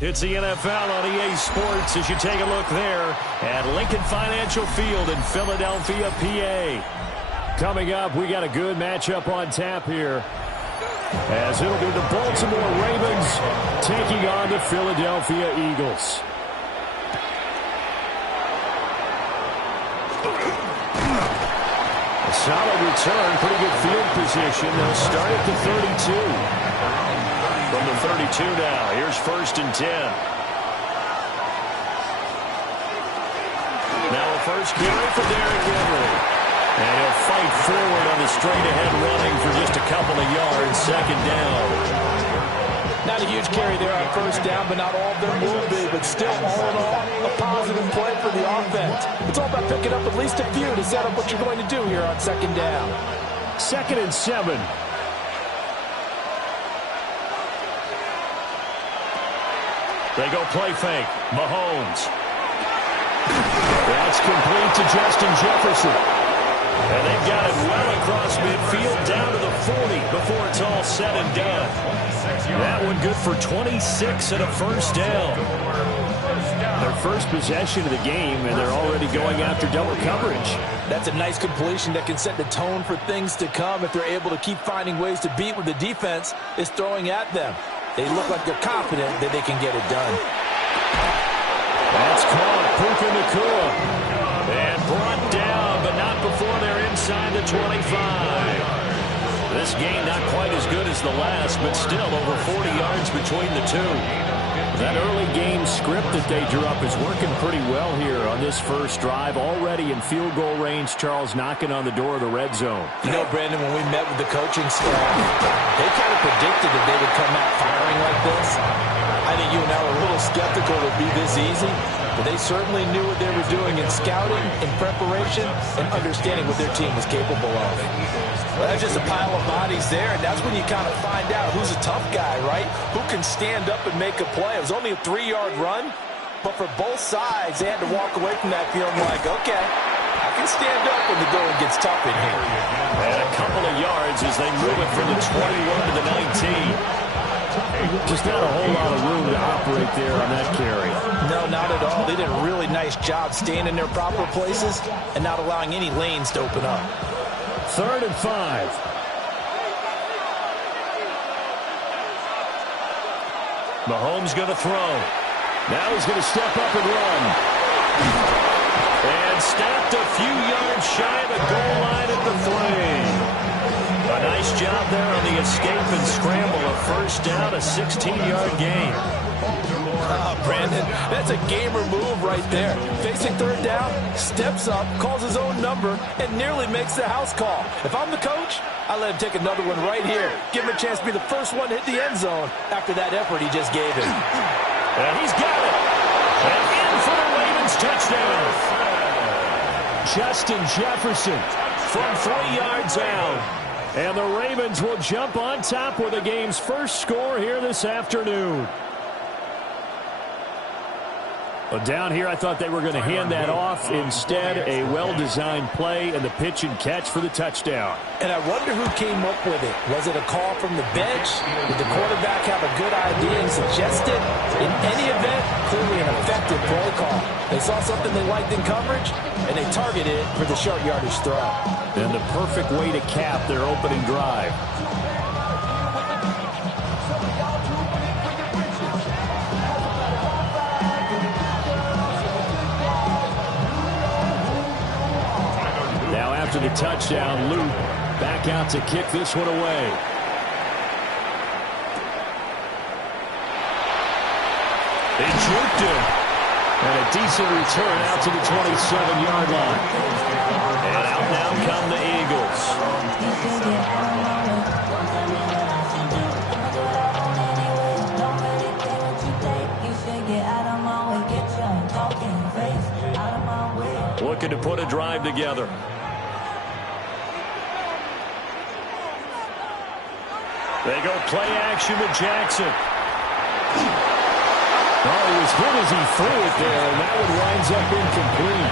It's the NFL on EA Sports as you take a look there at Lincoln Financial Field in Philadelphia, PA. Coming up, we got a good matchup on tap here, as it'll be the Baltimore Ravens taking on the Philadelphia Eagles. A solid return, pretty good field position. They'll start at the 32. From the 32 now, here's 1st and 10. Now a first carry for Derrick Henry. And he'll fight forward on the straight-ahead running for just a couple of yards, 2nd down. Not a huge carry there on 1st down, but not all of them will be. But still, all in all, a positive play for the offense. It's all about picking up at least a few to set up what you're going to do here on 2nd down. 2nd and 7. They go play fake. Mahomes. That's complete to Justin Jefferson. And they've got it well across midfield down to the 40 before it's all said and done. That one good for 26 and a 1st down. Their first possession of the game, and they're already going after double coverage. That's a nice completion that can set the tone for things to come if they're able to keep finding ways to beat what the defense is throwing at them. They look like they're confident that they can get it done. That's caught. Puka Nacua. And brought down, but not before they're inside the 25. This game not quite as good as the last, but still over 40 yards between the two. That early game script that they drew up is working pretty well here on this first drive. Already in field goal range, Charles knocking on the door of the red zone. You know, Brandon, when we met with the coaching staff, they kind of predicted that they would come out firing like this. I think you and I were a little skeptical it would be this easy, but they certainly knew what they were doing in scouting, in preparation, and understanding what their team was capable of. Well, that's just a pile of bodies there, and that's when you kind of find out who's a tough guy, right? Who can stand up and make a play. It was only a 3-yard run, but for both sides, they had to walk away from that feeling like, okay, I can stand up when the going gets tough in here. And a couple of yards as they move it from the 21 to the 19. Just not a whole lot of room to operate there on that carry. No, not at all. They did a really nice job staying in their proper places and not allowing any lanes to open up. 3rd and 5. Mahomes going to throw. Now he's going to step up and run. And stopped a few yards shy of the goal line at the 3. A nice job there on the escape and scramble. A 1st down, a 16-yard gain. Brandon, that's a gamer move right there. Facing 3rd down, steps up, calls his own number, and nearly makes the house call. If I'm the coach, I let him take another one right here. Give him a chance to be the first one to hit the end zone after that effort he just gave him. And he's got it. And in for the Ravens touchdown. Justin Jefferson from 3 yards out. And the Ravens will jump on top with the game's first score here this afternoon. Well, down here, I thought they were going to hand that off. Instead, a well-designed play and the pitch and catch for the touchdown. And I wonder who came up with it. Was it a call from the bench? Did the quarterback have a good idea and suggest it? In any event, clearly an effective play call. They saw something they liked in coverage, and they targeted it for the short yardage throw. And the perfect way to cap their opening drive. Now after the touchdown, Luke back out to kick this one away. They juked him. And a decent return out to the 27-yard line. And out now come the Eagles. Looking to put a drive together. They go play action with Jackson. Oh, he was hit as he threw it there, and that one winds up incomplete.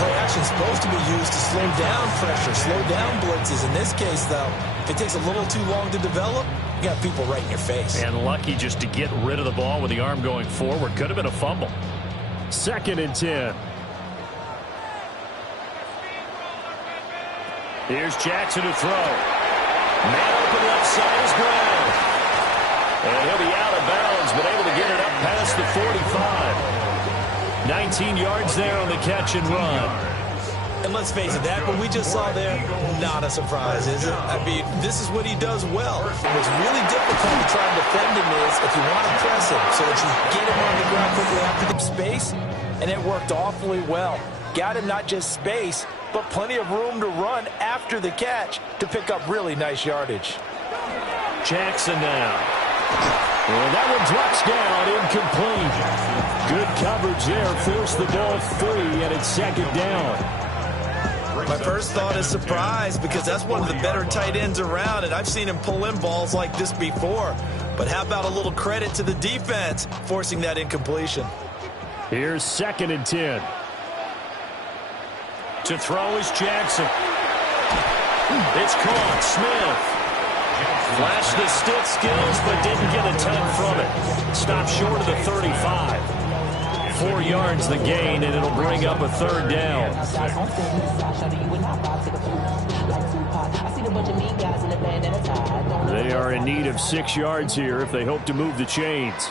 Play action is supposed to be used to slow down pressure, slow down blitzes. In this case, though, if it takes a little too long to develop, you got people right in your face. And lucky just to get rid of the ball with the arm going forward. Could have been a fumble. 2nd and 10. Here's Jackson to throw. Man open left side is Brown. And he'll be out of bounds, but able to get it up past the 45. 19 yards there on the catch and run. And let's face it, that what we just saw there, not a surprise, is it? I mean, this is what he does well. What's really difficult to try and defend him is if you want to press him so that you get him on the ground quickly after the space, and it worked awfully well. Got him not just space, but plenty of room to run after the catch to pick up really nice yardage. Jackson now. And that one drops down, incomplete. Good coverage there, forced the ball free, and it's 2nd down. My first thought is surprise because that's one of the better tight ends around, and I've seen him pull in balls like this before. But how about a little credit to the defense forcing that incompletion? Here's 2nd and 10. To throw is Jackson. It's caught. Smith. Flashed the stick skills, but didn't get a ton from it. Stopped short of the 35. 4 yards the gain, and it'll bring up a 3rd down. They are in need of 6 yards here if they hope to move the chains.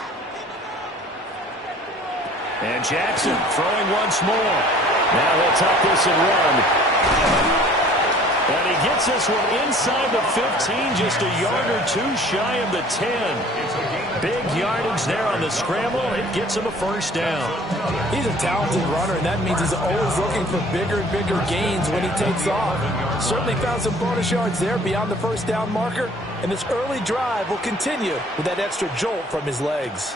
And Jackson throwing once more. Now he'll tuck this and run. And he gets this one inside the 15, just a yard or two shy of the 10. Big yardage there on the scramble. It gets him a 1st down. He's a talented runner, and that means he's always looking for bigger and bigger gains when he takes off. Certainly found some bonus yards there beyond the 1st down marker, and this early drive will continue with that extra jolt from his legs.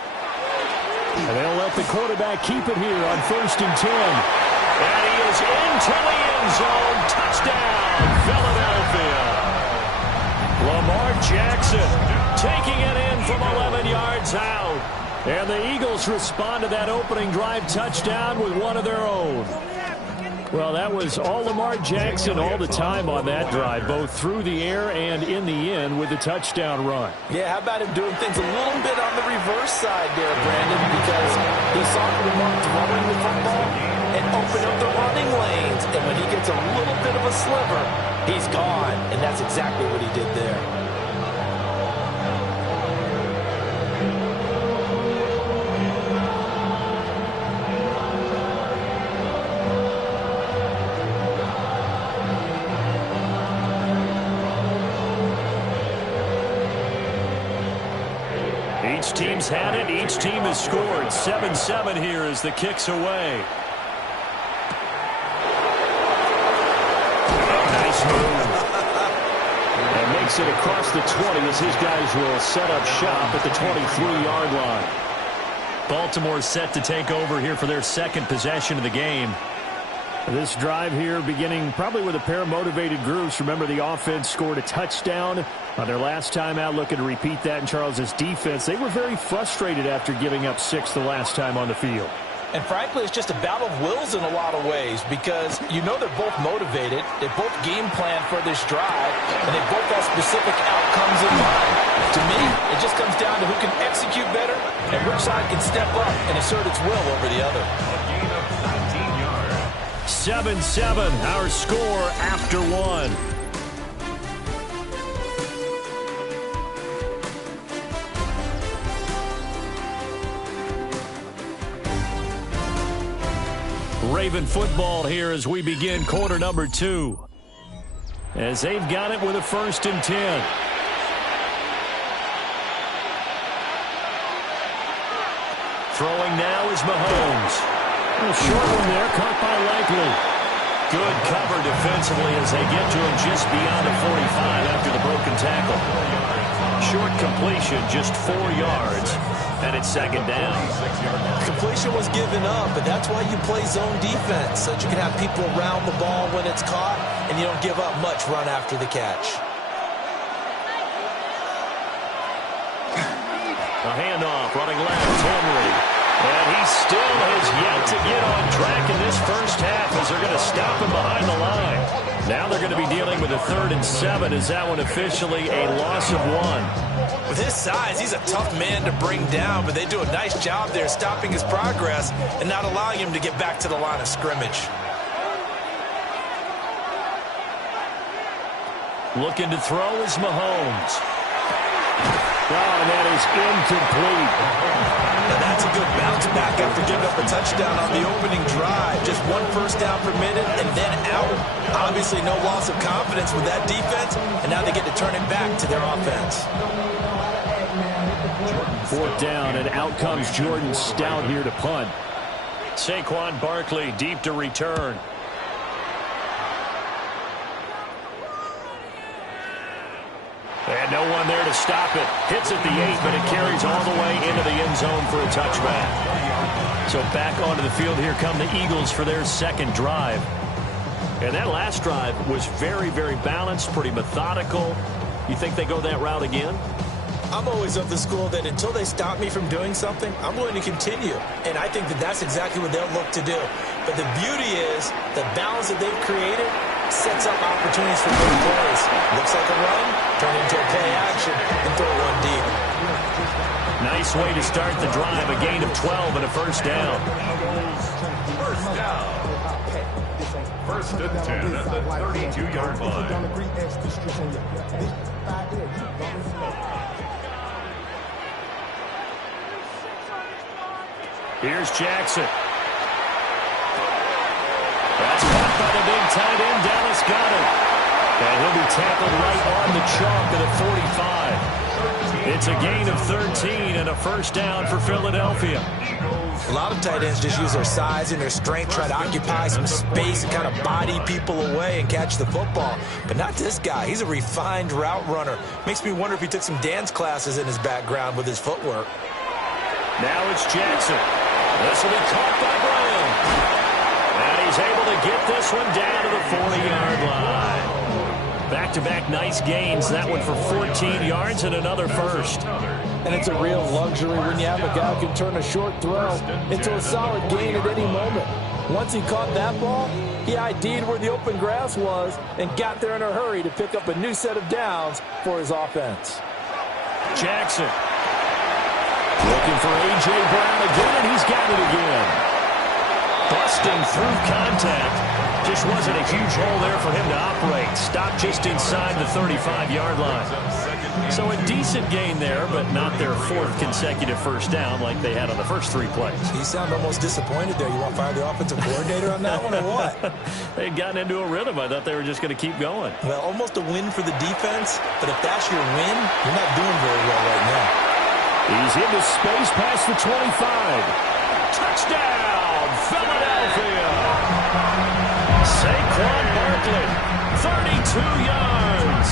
And they'll let the quarterback keep it here on 1st and 10. And he is into the end zone. Touchdown, Philadelphia. Lamar Jackson taking it in from 11 yards out. And the Eagles respond to that opening drive touchdown with one of their own. Well, that was all Lamar Jackson all the time on that drive, both through the air and in the end with the touchdown run. Yeah, how about him doing things a little bit on the reverse side there, Brandon, because he saw Lamar throwing the football and open up the running lanes. And when he gets a little bit of a sliver, he's gone. And that's exactly what he did there. Each team's had it. Each team has scored. 7-7 here as the kick's away. Nice move. And makes it across the 20 as his guys will set up shop at the 23-yard line. Baltimore set to take over here for their 2nd possession of the game. This drive here beginning probably with a pair of motivated groups. Remember, the offense scored a touchdown on their last time out. Looking to repeat that in Charles's defense. They were very frustrated after giving up 6 the last time on the field. And frankly, it's just a battle of wills in a lot of ways because you know they're both motivated. They both game plan for this drive, and they both have specific outcomes in mind. To me, it just comes down to who can execute better and which side can step up and assert its will over the other. 7-7, our score after 1. Raven football here as we begin quarter number 2. As they've got it with a 1st and 10. Throwing now is Mahomes. A short one there, caught by Likely. Good cover defensively as they get to him just beyond the 45 after the broken tackle. Short completion, just 4 yards, and it's 2nd down. Completion was given up, but that's why you play zone defense, so that you can have people around the ball when it's caught, and you don't give up much run after the catch. A handoff, running left, Henry. And he still has yet to get on track in this first half as they're going to stop him behind the line. Now they're going to be dealing with a 3rd and 7 as that one officially a loss of 1. With his size, he's a tough man to bring down, but they do a nice job there stopping his progress and not allowing him to get back to the line of scrimmage. Looking to throw is Mahomes. Oh, and that is incomplete. Now that's a good bounce back after giving up a touchdown on the opening drive. Just 1 first down per minute and then out. Obviously no loss of confidence with that defense, and now they get to turn it back to their offense. 4th down, and out comes Jordan Stout here to punt. Saquon Barkley deep to return. And no one there to stop it. Hits at the 8, but it carries all the way into the end zone for a touchback. So back onto the field here come the Eagles for their 2nd drive. And that last drive was very, very balanced, pretty methodical. You think they go that route again? I'm always of the school that until they stop me from doing something, I'm going to continue. And I think that that's exactly what they'll look to do. But the beauty is the balance that they've created sets up opportunities for big plays. Looks like a run, turn into a play action, and throw one deep. Nice way to start the drive. A gain of 12 and a first down. First down. 1st and 10 at the 32-yard line. Here's Jackson. That's caught by the big tight end, Dallas Goedert. And he'll be tackled right on the chalk at the 45. It's a gain of 13 and a first down for Philadelphia. A lot of tight ends just use their size and their strength, try to occupy some space and kind of body people away and catch the football. But not this guy. He's a refined route runner. Makes me wonder if he took some dance classes in his background with his footwork. Now it's Jackson. This will be caught by Brown. And he's able to get this one down to the 40-yard line. Back-to-back nice gains. That one for 14 yards and another first. And it's a real luxury when you have a guy who can turn a short throw into a solid gain at any moment. Once he caught that ball, he ID'd where the open grass was and got there in a hurry to pick up a new set of downs for his offense. Jackson. Looking for A.J. Brown again, and he's got it again. Busting through contact. Just wasn't a huge hole there for him to operate. Stopped just inside the 35-yard line. So a decent gain there, but not their 4th consecutive first down like they had on the first 3 plays. You sound almost disappointed there. You want to fire the offensive coordinator on that one or what? They'd gotten into a rhythm. I thought they were just going to keep going. Well, almost a win for the defense, but if that's your win, you're not doing very well right now. He's into space past the 25. Touchdown, Philadelphia. Saquon Barkley, 32 yards.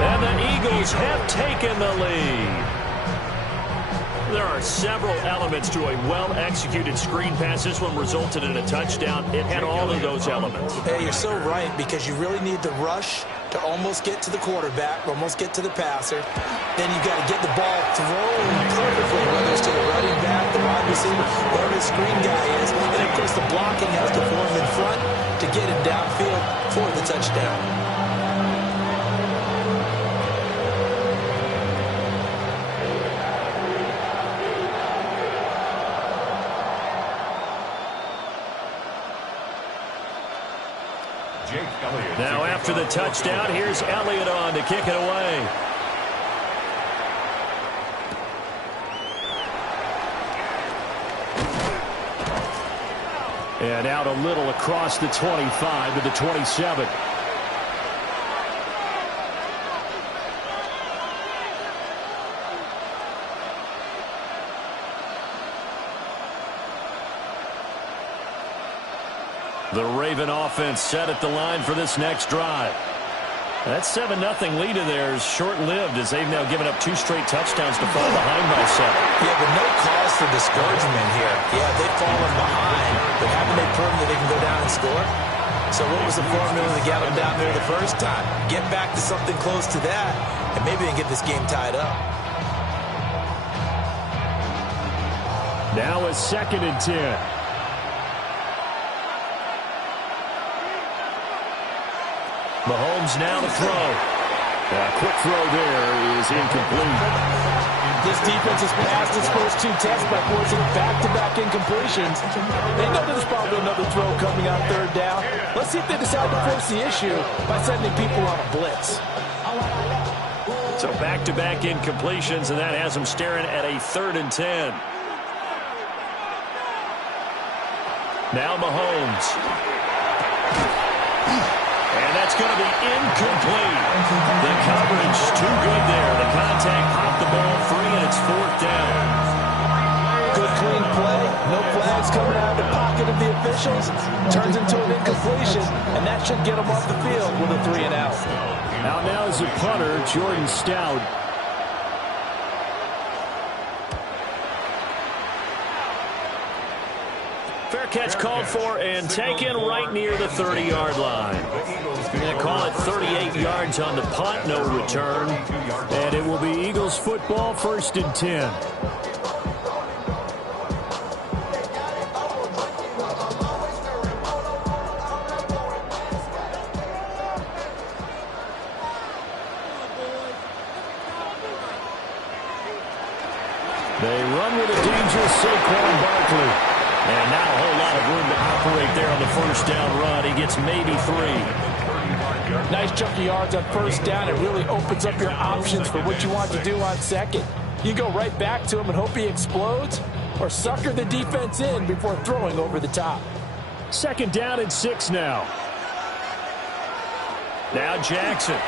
And the Eagles have taken the lead. There are several elements to a well-executed screen pass. This one resulted in a touchdown. It had all of those elements. Hey, you're so right, because you really need the rush to almost get to the quarterback, almost get to the passer. Then you got to get the ball thrown perfectly, whether it's to the running back, the wide receiver, wherever the screen guy is. And, of course, the blocking has to form in front to get him downfield for the touchdown. Now after the touchdown, here's Elliott on to kick it away. And out a little across the 25 to the 27. The Raven offense set at the line for this next drive. That 7-0 lead of theirs short-lived as they've now given up 2 straight touchdowns to fall behind by 7. Yeah, but no cause for discouragement here. Yeah, they've fallen behind, but haven't they proven that they can go down and score? So what was the formula that got them down there the first time? Get back to something close to that, and maybe they can get this game tied up. Now a 2nd and 10. Mahomes now to throw. A quick throw there is incomplete. This defense has passed its first 2 tests by forcing back-to-back incompletions. They know there's probably another throw coming on 3rd down. Let's see if they decide to force the issue by sending people on a blitz. So back-to-back incompletions, and that has them staring at a 3rd and 10. Now Mahomes. And that's going to be incomplete. The coverage too good there. The contact popped the ball free, and it's 4th down. Good clean play. No flags coming out of the pocket of the officials. Turns into an incompletion, and that should get them off the field with a 3 and out. Out now is a punter, Jordan Stout. Fair catch called for and taken right near the 30-yard line. We're going to call it 38 yards on the punt, no return. And it will be Eagles football, 1st and 10. They run with a dangerous Saquon Barkley. And not a whole lot of room to operate there on the 1st down run. He gets maybe 3. Nice chunky yards on 1st down. It really opens up your options for what you want to do on 2nd. You go right back to him and hope he explodes, or sucker the defense in before throwing over the top. 2nd down and 6 now. Now Jackson.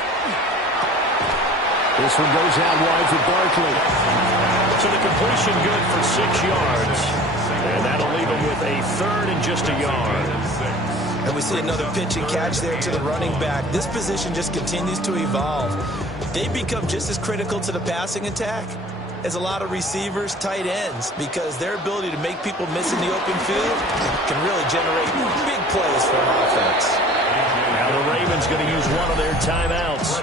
This one goes out wide for Barkley. So the completion good for 6 yards. And that'll leave him with a 3rd and just a yard. And we see another pitch and catch there to the running back. This position just continues to evolve. They become just as critical to the passing attack as a lot of receivers, tight ends, because their ability to make people miss in the open field can really generate big plays for an offense. Now the Ravens going to use one of their timeouts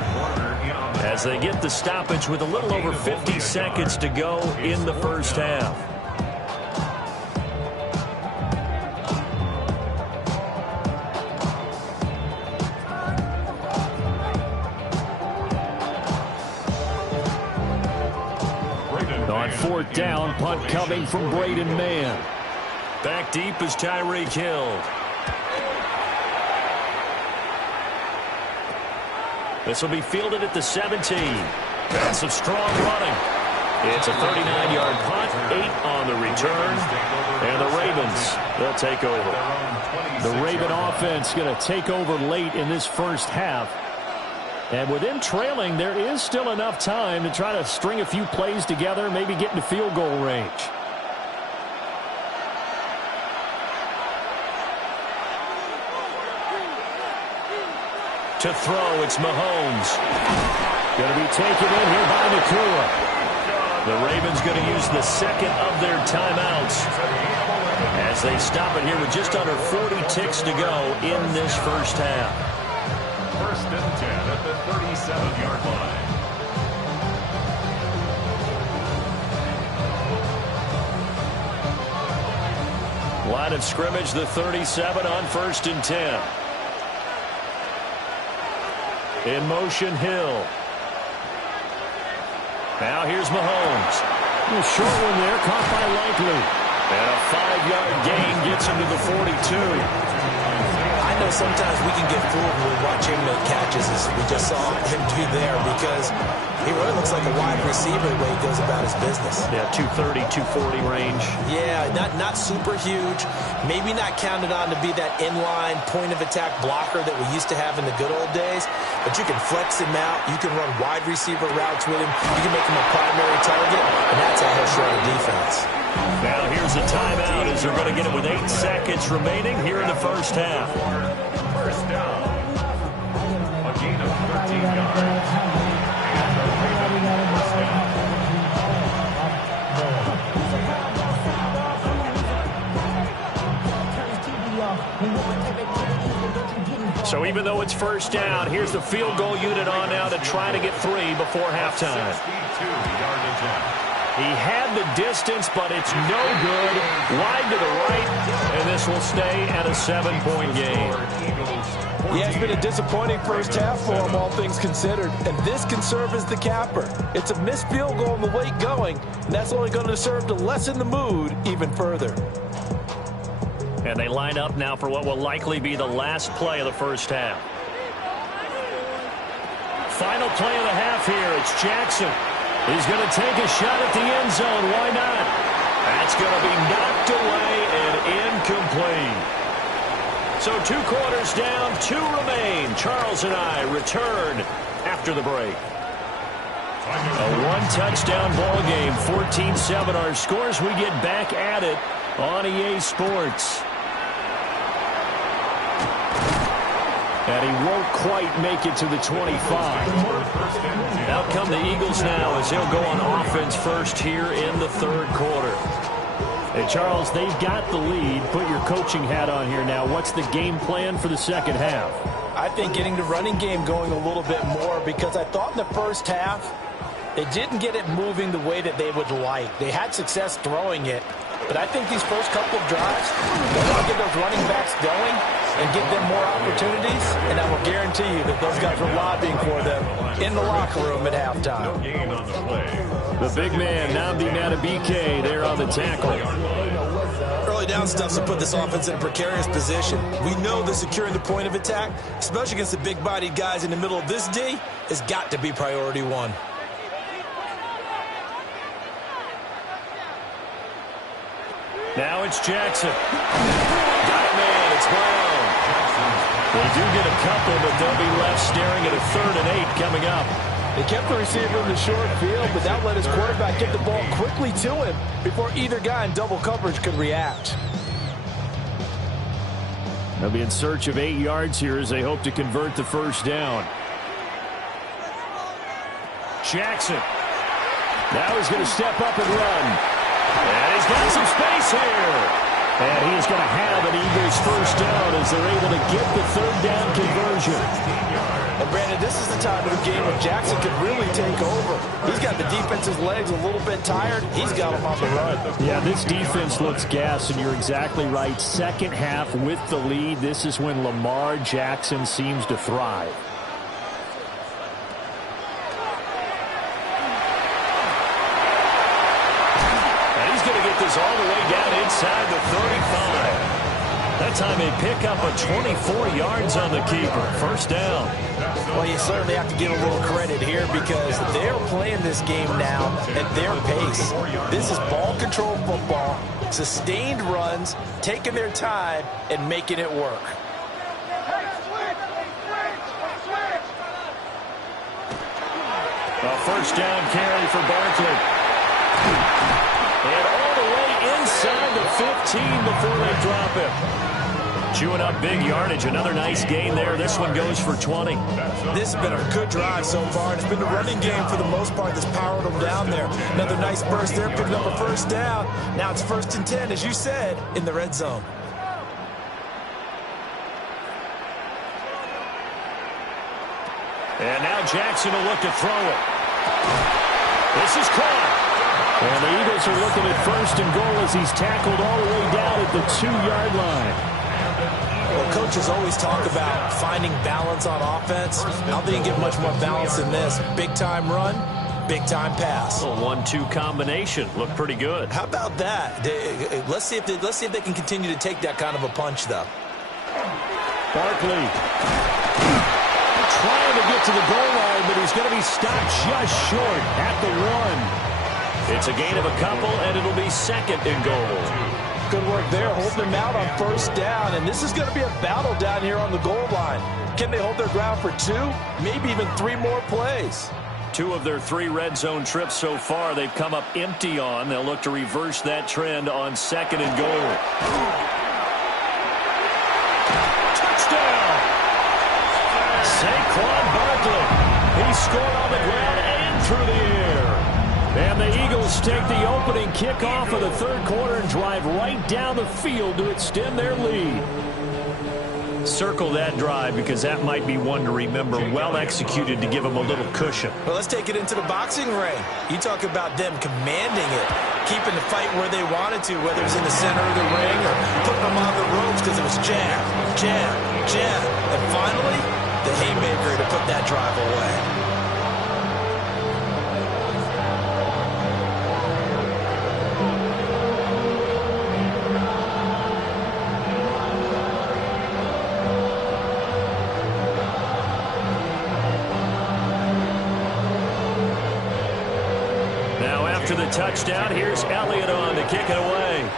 as they get the stoppage with a little over 50 seconds to go in the 1st half. On 4th down, punt coming from Braden Mann. Back deep is Tyreek Hill. This will be fielded at the 17. And some strong running. It's a 39-yard punt, 8 on the return. And the Ravens, they'll take over. The Raven offense going to take over late in this 1st half. And with them trailing, there is still enough time to try to string a few plays together, maybe get into field goal range. To throw, it's Mahomes. Going to be taken in here by Nakua. The Ravens going to use the 2nd of their timeouts as they stop it here with just under 40 ticks to go in this 1st half. 1st and 10 at the 37-yard line. Line of scrimmage, the 37 on 1st and 10. In motion, Hill. Now here's Mahomes. A short one there, caught by Likely. And a 5-yard gain gets him to the 42. I know sometimes we can get fooled when we watch him make catches, as we just saw him do there, because he really looks like a wide receiver the way he goes about his business. Yeah, 230, 240 range. Yeah, not super huge. Maybe not counted on to be that inline point-of-attack blocker that we used to have in the good old days, but you can flex him out. You can run wide receiver routes with him. You can make him a primary target, and that's how he'll shred a defense. Now here's a timeout as they're going to get it with 8 seconds remaining here in the 1st half. 1st down. A gain of 13 yards. And the Ravens 1st down. So even though it's 1st down, here's the field goal unit on now to try to get 3 before halftime. 62-yard attempt. He had the distance, but it's no good. Wide to the right, and this will stay at a 7-point game. Yeah, it's been a disappointing first half for him, all things considered. And this can serve as the capper. It's a missed field goal in the late going, and that's only going to serve to lessen the mood even further. And they line up now for what will likely be the last play of the first half. Final play of the half here. It's Jackson. He's going to take a shot at the end zone. Why not? That's going to be knocked away and incomplete. So 2 quarters down, 2 remain. Charles and I return after the break. A 1-touchdown ball game, 14-7 our scores. We get back at it on EA Sports. And he won't quite make it to the 25. Out come the Eagles now as they'll go on offense first here in the third quarter. Hey, Charles, they've got the lead. Put your coaching hat on here now. What's the game plan for the second half? I think getting the running game going a little bit more, because I thought in the first half they didn't get it moving the way that they would like. They had success throwing it, but I think these first couple of drives, they want to get those running backs going and give them more opportunities, and I will guarantee you that those guys were lobbying for them in the locker room at halftime. The big man, Nnamdi Madubuike, there on the tackle. Early down stuff to put this offense in a precarious position. We know that securing the point of attack, especially against the big-bodied guys in the middle of this D, has got to be priority one. Now it's Jackson. Got it, man. It's Brown. They do get a couple, but they'll be left staring at a 3rd and 8 coming up. They kept the receiver in the short field, but that let his quarterback get the ball quickly to him before either guy in double coverage could react. They'll be in search of 8 yards here as they hope to convert the first down. Jackson. Now he's going to step up and run. And he's got some space here. And he is going to have an Eagles first down as they're able to get the 3rd down conversion. And Brandon, this is the time of the game when Jackson could really take over. He's got the defense's legs a little bit tired. He's got them on the run. Yeah, this defense looks gassed, and you're exactly right. Second half with the lead, this is when Lamar Jackson seems to thrive. All the way down inside the 35. That time they pick up a 24 yards on the keeper. First down. Well, you certainly have to give a little credit here because they're playing this game now at their pace. This is ball control football, sustained runs, taking their time and making it work. A first down carry for Barkley. And all the way inside the 15 before they drop him. Chewing up big yardage. Another nice gain there. This one goes for 20. This has been a good drive so far. It's been the running game for the most part that's powered them down there. Another nice burst there, picking up a first down. Now it's 1st and 10, as you said, in the red zone. And now Jackson will look to throw it. This is caught. And the Eagles are looking at 1st and goal as he's tackled all the way down at the 2-yard line. Well, coaches always talk about finding balance on offense. I don't think you get much more balance than this. Big-time run, big-time pass. A 1-2 combination. Looked pretty good. How about that? Let's see if they can continue to take that kind of a punch, though. Barkley trying to get to the goal line, but he's going to be stopped just short at the 1. It's a gain of a couple, and it'll be 2nd and goal. Good work there, holding them out on 1st down, and this is going to be a battle down here on the goal line. Can they hold their ground for 2, maybe even 3 more plays? 2 of their 3 red zone trips so far they've come up empty on. They'll look to reverse that trend on 2nd and goal. Touchdown! Saquon Barkley. He scored on the ground and through the air. And the Eagles take the opening kickoff of the 3rd quarter and drive right down the field to extend their lead. Circle that drive because that might be one to remember. Well executed to give them a little cushion. Well, let's take it into the boxing ring. You talk about them commanding it, keeping the fight where they wanted to, whether it's in the center of the ring or putting them on the ropes because it was jab, jab, jab. And finally, the haymaker to put that drive away. To the touchdown. Here's Elliott on to kick it away.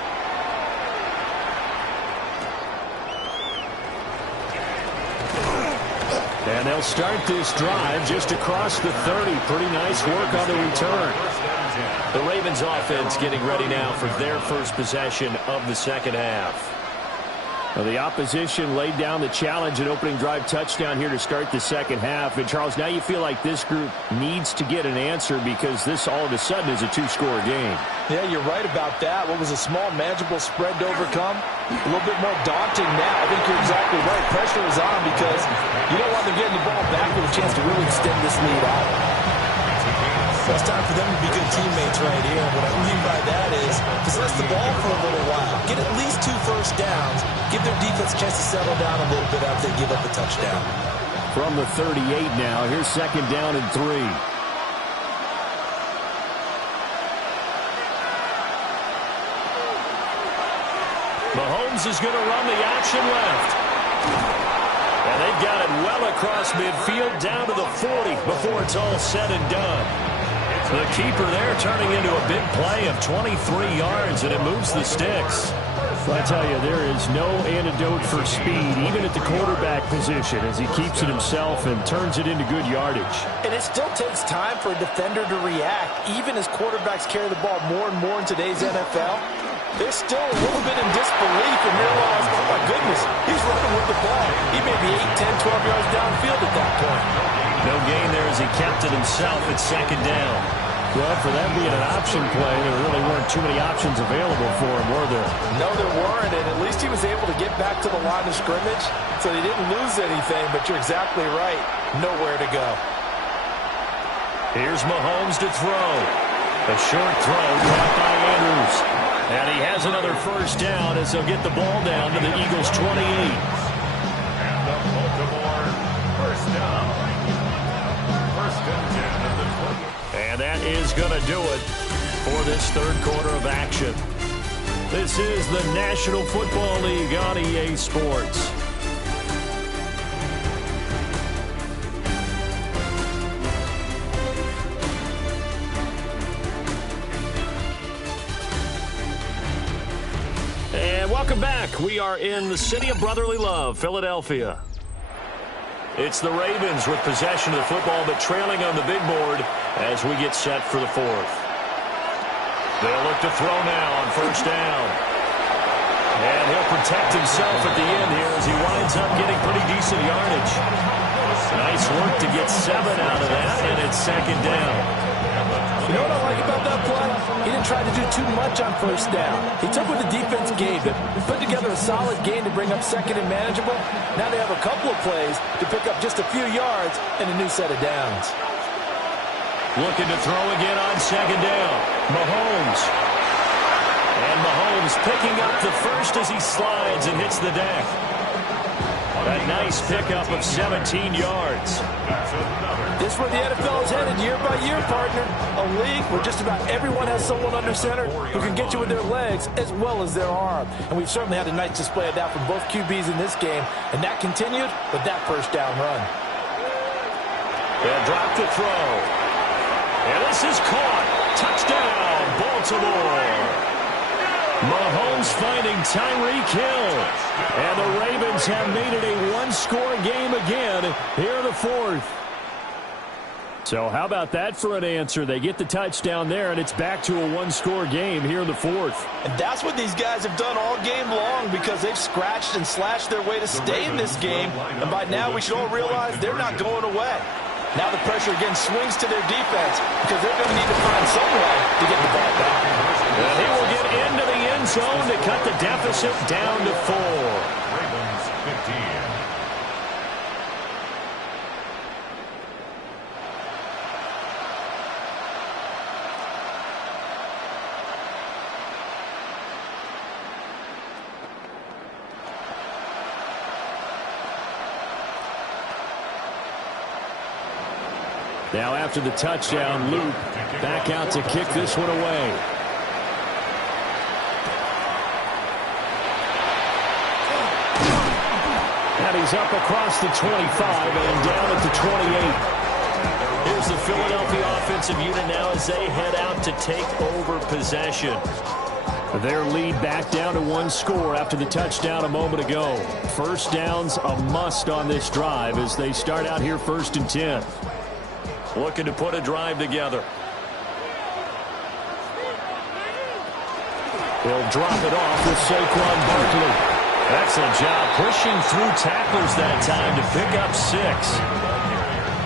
And they'll start this drive just across the 30. Pretty nice work on the return. The Ravens offense getting ready now for their first possession of the second half. Well, the opposition laid down the challenge and opening drive touchdown here to start the second half. And, Charles, now you feel like this group needs to get an answer because this all of a sudden is a two-score game. Yeah, you're right about that. What was a small, manageable spread to overcome? A little bit more daunting now. I think you're exactly right. Pressure is on because you don't want them getting the ball back with a chance to really extend this lead out. It's time for them to be good teammates right here. What I mean by that is possess the ball for a little while. Get at least 2 first downs. Give their defense a chance to settle down a little bit after they give up a touchdown. From the 38 now, here's second down and 3. Mahomes is going to run the option left. And they've got it well across midfield down to the 40 before it's all said and done. The keeper there turning into a big play of 23 yards, and it moves the sticks. I tell you, there is no antidote for speed, even at the quarterback position, as he keeps it himself and turns it into good yardage. And it still takes time for a defender to react, even as quarterbacks carry the ball more and more in today's NFL. They're still a little bit in disbelief and realize, oh my goodness, he's running with the ball. He may be 8, 10, 12 yards downfield at that point. No gain there as he kept it himself at second down. Well, for that being an option play, there really weren't too many options available for him, were there? No, there weren't, and at least he was able to get back to the line of scrimmage, so he didn't lose anything, but you're exactly right. Nowhere to go. Here's Mahomes to throw. A short throw caught by Andrews. And he has another first down as they'll get the ball down to the Eagles' 28. And the Baltimore first down. First and 10 at the 20. And that is going to do it for this third quarter of action. This is the National Football League on EA Sports. And welcome back. We are in the city of brotherly love, Philadelphia. It's the Ravens with possession of the football, but trailing on the big board as we get set for the fourth. They'll look to throw now on first down. And he'll protect himself at the end here as he winds up getting pretty decent yardage. Nice work to get 7 out of that, and it's second down. You know what I like about that play? He didn't try to do too much on first down. He took what the defense gave him, put together a solid game to bring up second and manageable. Now they have a couple of plays to pick up just a few yards and a new set of downs. Looking to throw again on second down. Mahomes. And Mahomes picking up the first as he slides and hits the deck. A nice pickup of 17 yards. This is where the NFL is headed year by year, partner. A league where just about everyone has someone under center who can get you with their legs as well as their arm. And we've certainly had a nice display of that from both QBs in this game. And that continued with that first down run. They'll drop to throw. And this is caught. Touchdown, Baltimore. Mahomes finding Tyreek Hill. And the Ravens have made it a one-score game again here in the fourth. So how about that for an answer? They get the touchdown there, and it's back to a one-score game here in the fourth. And that's what these guys have done all game long because they've scratched and slashed their way to stay in this game. And by now we should all realize they're not going away. Now the pressure again swings to their defense because they're going to need to find some way to get the ball back. And he will get into the end zone to cut the deficit down to 4. Ravens 15. Now after the touchdown, Luke back out to kick this one away. And he's up across the 25 and down at the 28. Here's the Philadelphia offensive unit now as they head out to take over possession. Their lead back down to one score after the touchdown a moment ago. First down's a must on this drive as they start out here 1st and 10. Looking to put a drive together. He'll drop it off with Saquon Barkley. Excellent job pushing through tacklers that time to pick up 6.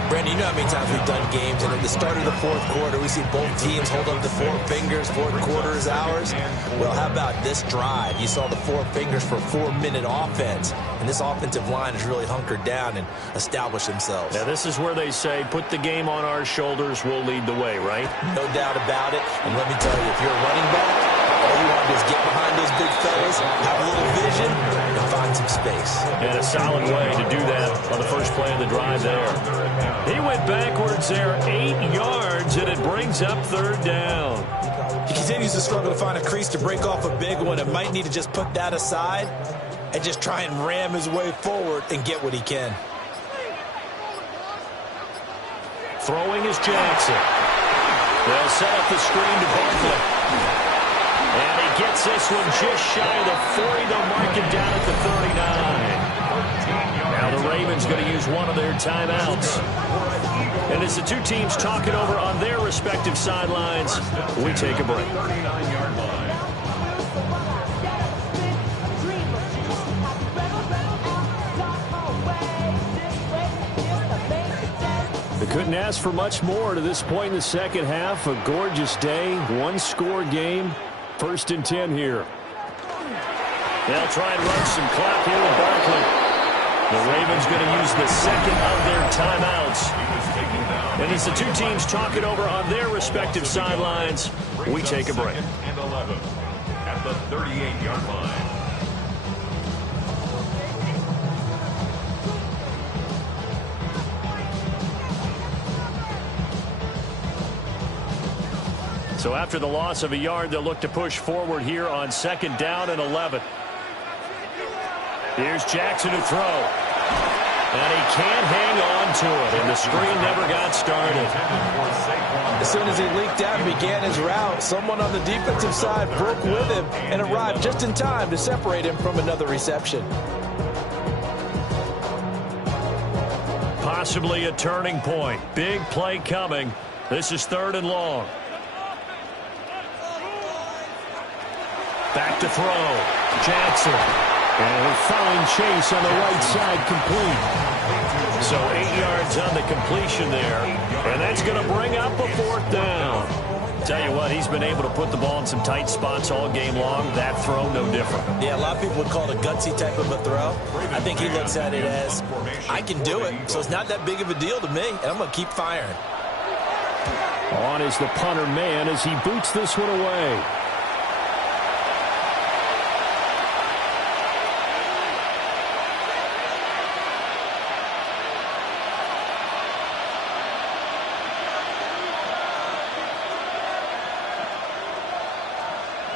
Brandon, you know how many times we've done games, and at the start of the 4th quarter, we see both teams hold up the 4 fingers, 4th quarter is ours. Well, how about this drive? You saw the 4 fingers for 4-minute offense, and this offensive line has really hunkered down and established themselves. Now, this is where they say, put the game on our shoulders, we'll lead the way, right? No doubt about it, and let me tell you, if you're a running back, all you want to do is get behind those big fellas, have a little vision, and find some space. And a solid way to do that on the first play of the drive there. He went backwards there 8 yards, and it brings up 3rd down. He continues to struggle to find a crease to break off a big one and might need to just put that aside and just try and ram his way forward and get what he can. Throwing is Jackson. They'll set up the screen to Barkley. And he gets this one just shy of the 40. They'll mark it down at the 39. Now the Ravens going to use one of their timeouts. And as the two teams talk it over on their respective sidelines, we take a break. They couldn't ask for much more to this point in the second half. A gorgeous day, one-score game. 1st and 10 here. They'll try and run some clock here with Barkley. The Ravens going to use the second of their timeouts. And as the two teams talk it over on their respective sidelines, we take a break. And 11 at the 38-yard line. So after the loss of a yard, they'll look to push forward here on 2nd down and 11. Here's Jackson to throw. And he can't hang on to it, and the screen never got started. As soon as he leaked out and began his route, someone on the defensive side broke with him and arrived just in time to separate him from another reception. Possibly a turning point. Big play coming. This is 3rd and long. Back to throw. Jackson. And a fine chase on the right side complete. So 8 yards on the completion there. And that's going to bring up a 4th down. Tell you what, he's been able to put the ball in some tight spots all game long. That throw, no different. Yeah, a lot of people would call it a gutsy type of a throw. I think he looks at it as, I can do it, so it's not that big of a deal to me, and I'm going to keep firing. On is the punter man as he boots this one away.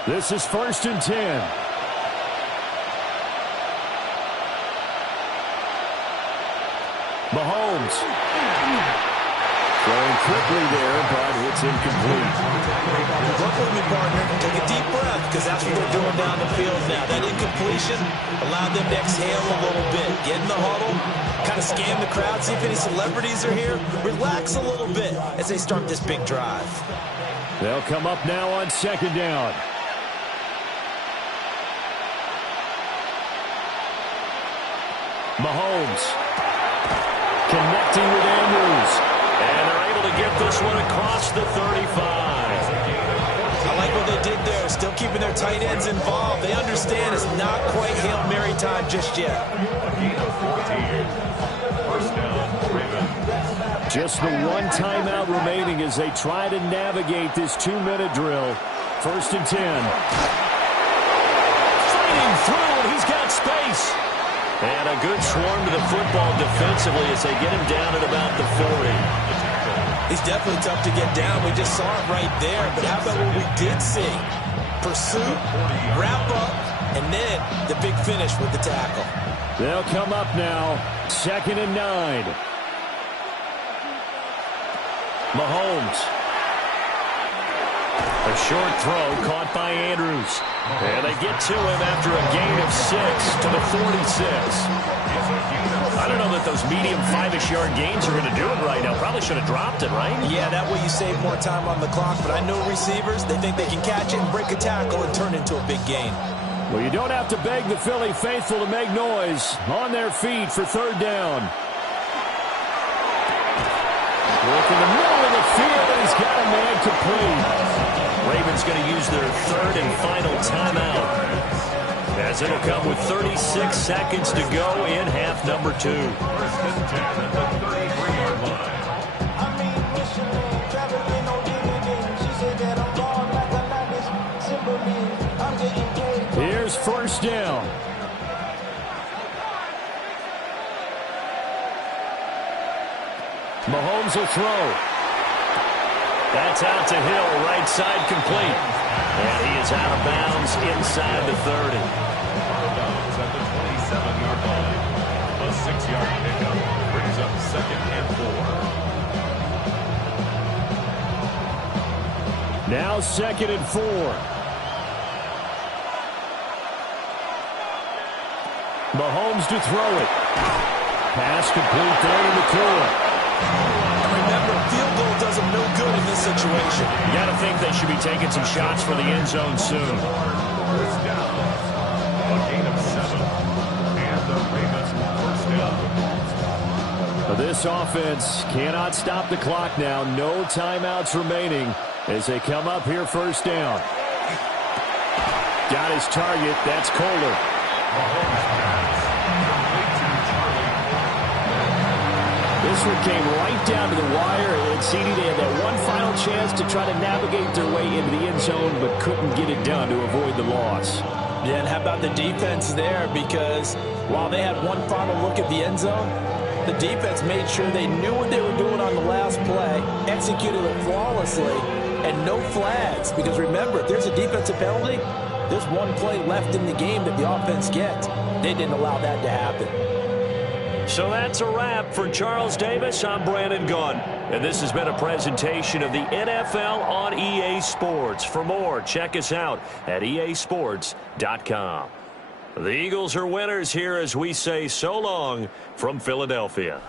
This is 1st and 10. Mahomes. Throwing quickly there, but it's incomplete. Look with me, partner. Take a deep breath, because that's what they're doing down the field now. That incompletion allowed them to exhale a little bit. Get in the huddle, kind of scan the crowd, see if any celebrities are here. Relax a little bit as they start this big drive. They'll come up now on 2nd down. Mahomes connecting with Andrews. And they're able to get this one across the 35. I like what they did there, still keeping their tight ends involved. They understand it's not quite Hail Mary time just yet. Just the one timeout remaining as they try to navigate this 2-minute drill. 1st and 10. Fighting through, and he's got space. And a good swarm to the football defensively as they get him down at about the 40. He's definitely tough to get down. We just saw it right there. But how about what we did see? Pursuit, wrap up, and then the big finish with the tackle. They'll come up now, 2nd and 9. Mahomes. A short throw caught by Andrews. And they get to him after a gain of 6 to the 46. I don't know that those medium 5-ish yard gains are going to do it right now. Probably should have dropped it, right? Yeah, that way you save more time on the clock. But I know receivers, they think they can catch it and break a tackle and turn it into a big gain. Well, you don't have to beg the Philly faithful to make noise. On their feet for 3rd down. Work in the middle of the field, and he's got a man complete. Ravens going to use their 3rd and final timeout, as it'll come with 36 seconds to go in half number 2. 1st and 10 at the 33-yard line. Here's 1st down. Mahomes will throw. That's out to Hill, right side complete. And he is out of bounds inside the 30. Out of bounds at the 27-yard line. A 6-yard pickup brings up 2nd and 4. Now 2nd and 4. Mahomes to throw it. Pass complete there to McCoy. And remember, field goal does them no good in this situation. You got to think they should be taking some shots for the end zone soon. 1st down. A gain of 7. And the Ravens 1st down. This offense cannot stop the clock now. No timeouts remaining as they come up here 1st down. Got his target. That's Kohler. Mahomes pass. Complete to Charlie. This one came right down to the wire, and CD, they had that one final chance to try to navigate their way into the end zone, but couldn't get it done to avoid the loss. Yeah, and how about the defense there? Because while they had one final look at the end zone, the defense made sure they knew what they were doing on the last play, executed it flawlessly, and no flags. Because remember, if there's a defensive penalty, there's one play left in the game that the offense gets. They didn't allow that to happen. So that's a wrap for Charles Davis. I'm Brandon Gunn, and this has been a presentation of the NFL on EA Sports. For more, check us out at easports.com. The Eagles are winners here as we say so long from Philadelphia.